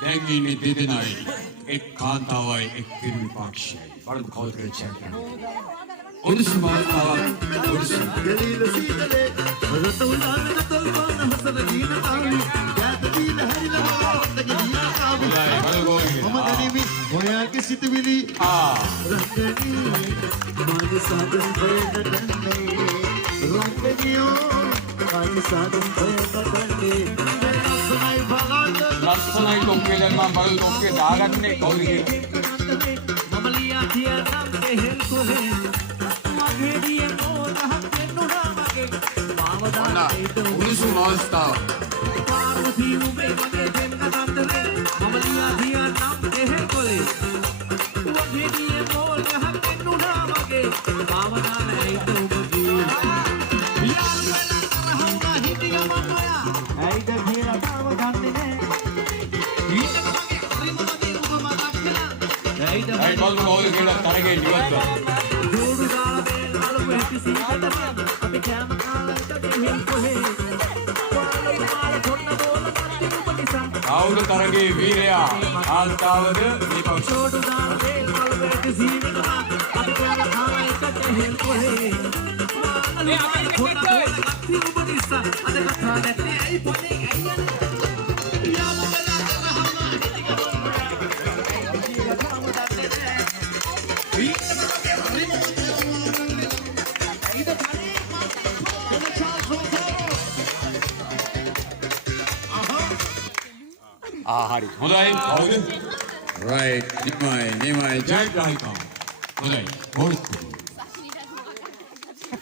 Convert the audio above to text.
දැන් ඉන්නේ දෙදෙනයි එක් කාන්තාවයි එක් පිරිමි පක්ෂයයි. බලමු කවුද කියලා චෙක් කරන්න. ඔනිසු මාතාවක් ඔනිසු ගලීල සීතලේ රත උලාන තල් වන හසර දීන තාවි යාත දීන හරිලා හොත්තගේ දීන තාවි මම දනිමි ඔයාගේ සිතුවිලි රංගනී මාගේ සාදම් ප්‍රේතන්නේ රංගනියෝ මාගේ සාදම් ප්‍රේතන්නේ ලස්සනයි බලන්න ලස්සනයි ටොක්කේ දැන් මම බලු ටොක්කේ දාගන්නේ කවුද කියලා. මම ලියා තියනම් දෙහෙල් කොහේ උනිසු මාස්තාව පාර්වතී උඹේ මගේ දෙන්න දන්දනේ මම ලියා දියා නම් දෙහෙල් කොලේ වගේ දියේ මොල් ගහක් දෙන්නුනා මගේ භාවනා නැයි ඔබගේ යාළු වෙන තරහුණා හිටිය මම ඔයා ඇයිද කියලා තාම ගන්නේ නෑ ඊට මගේ හරිම මගේ ඔබ මතක් කළා ඇයිද අයි බලමු කවුද කියලා තරගේ ඉවත් කරා. දෝඩු දාලා බේල් අලුව හිටි සීතල අපි කැම කාලට දෙහෙල් කොහේ කවුද තරගේ වීරයා කාන්තාවද දීපක් දෝඩු දාලා බේල් අලුව හිටි සීතල අපි කැම කාලට දෙහෙල් කොහේ මේ අපේ කොටේ අති ඔබ නිසා අද කතා නැත්තේ ඇයි පොඩේ ඇයි යන්නේ යාම වෙලා කරහම හරි හොඳයි කවුද right nimai ජයග්‍රාහිකා හොඳයි